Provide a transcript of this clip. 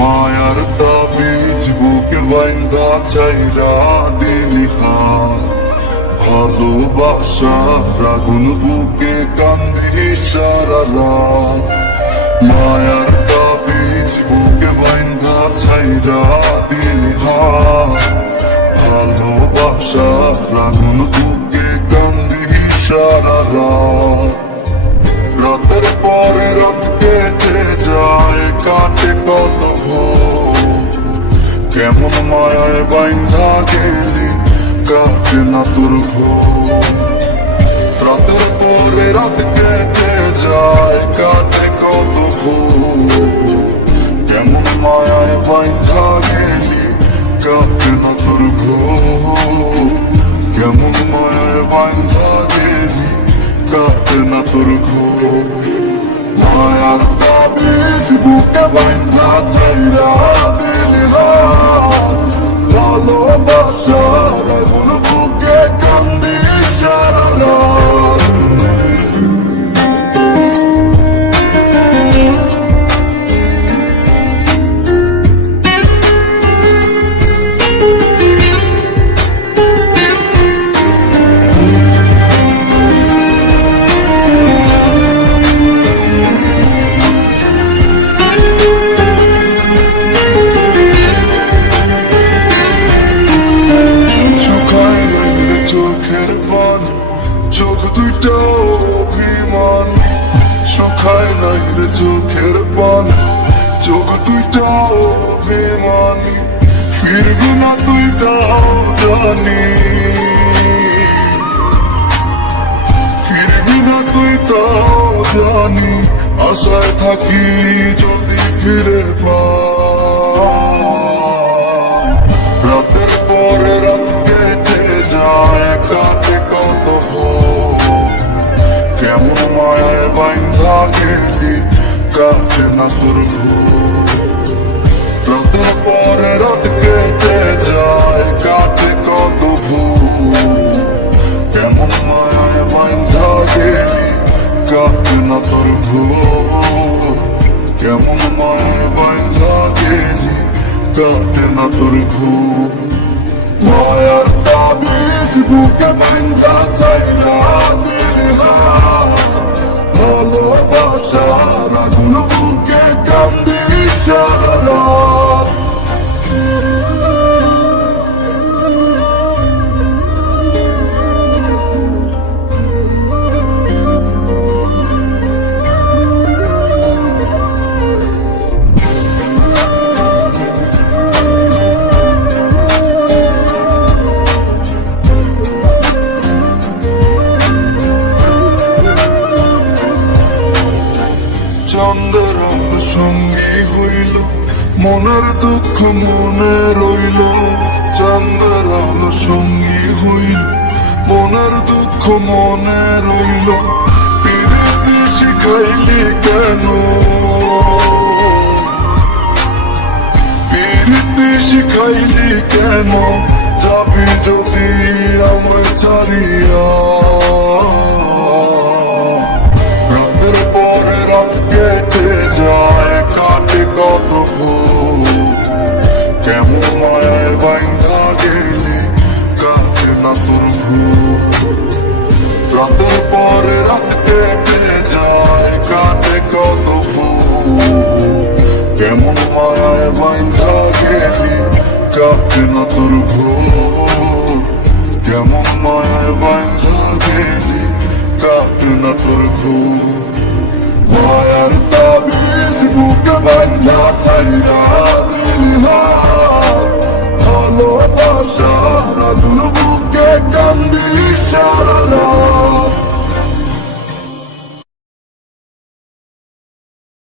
মায়ার তাবিজ বুকে বাইন্ধা চাইরা দিলি হাত, ভালোবাসার আগুন বুকে কান্দি সারা রাত। মায়ার তাবিজ বুকে বাইন্ধা চাইরা দিলি হাত, ভালোবাসার আগুন বুকে কান্দি সারা রাত। রাতের পরে রাত কেটে যায়, কাটে কত ভোর, কেমন মায়ায় বাইন্ধা গেলি কাটে না তোর ঘোর। রাতের পরে রাত কেটে যায়, কাটে কত ভোর, কেমন মায়ায় বাইন্ধা গেলি কাটে না তোর ঘোর। কেমন মায়ায় বাইন্ধা গেলি কাটে না তোর ঘোর। মায়ার তাবিজ বুকে বাইন্ধা চাইরা দিলি হাত, ভালোবাসার আগুন বুকে কান্দি সারা রাত। চোখ দুইটা অভিমান শুকায় নাই রে চোখের পান, চোখ দুইটা অভিমানী, ফিরবি না তুই তাও জানি, ফিরবি না তুই তাও জানি। আশায় থাকি যদি ফিরে পাই, রাতের পরে রাত কেটে যায়, কাটে কত ভোর, কেমন মায়ায় বাইন্ধা গেলি কাটে না তোর ঘোর। রাতের পরে রাত কেটে যায়, কাটে কত ভোর, কেমন মায়ায় বাইন্ধা গেলি কাটে না তোর ঘোর। কেমন মায়ায় বাইন্ধা গেলি কাটে না তোর ঘোর। মায়ার তাবিজ বুকে বাইন্ধা চাইরা দিলি হাত, ভালোবাসার আগুন বুকে কান্দি সারা রাত। চন্দ্রের আলো সঙ্গী হইল, মনের দুঃখ মনে রইল। চন্দ্রের আলো সঙ্গী হইল, মনের দুঃখ মনে রইল। প্রীতি শিখাইলি কেন, প্রীতি শিখাইলি কেন, যাবি যদি আমায় ছাড়িয়া। রাতের পরে রাত কেটে যায়, কাটে কত ভোর, কেমন মায়ায় বাইন্ধা গেলি কাটে না তোর ঘোর। রাতের পরে রাত কেটে যায়, কাটে কত ভোর, কেমন মায়ায় বাইন্ধা গেলি কাটে না তোর ঘোর। কেমন মায়ায় বাইন্ধা গেলি কাটে না তোর ঘোর। মায়ার তাবিজ বুকে বাইন্ধা চাইরা দিলি হাত, ভালোবাসার আগুন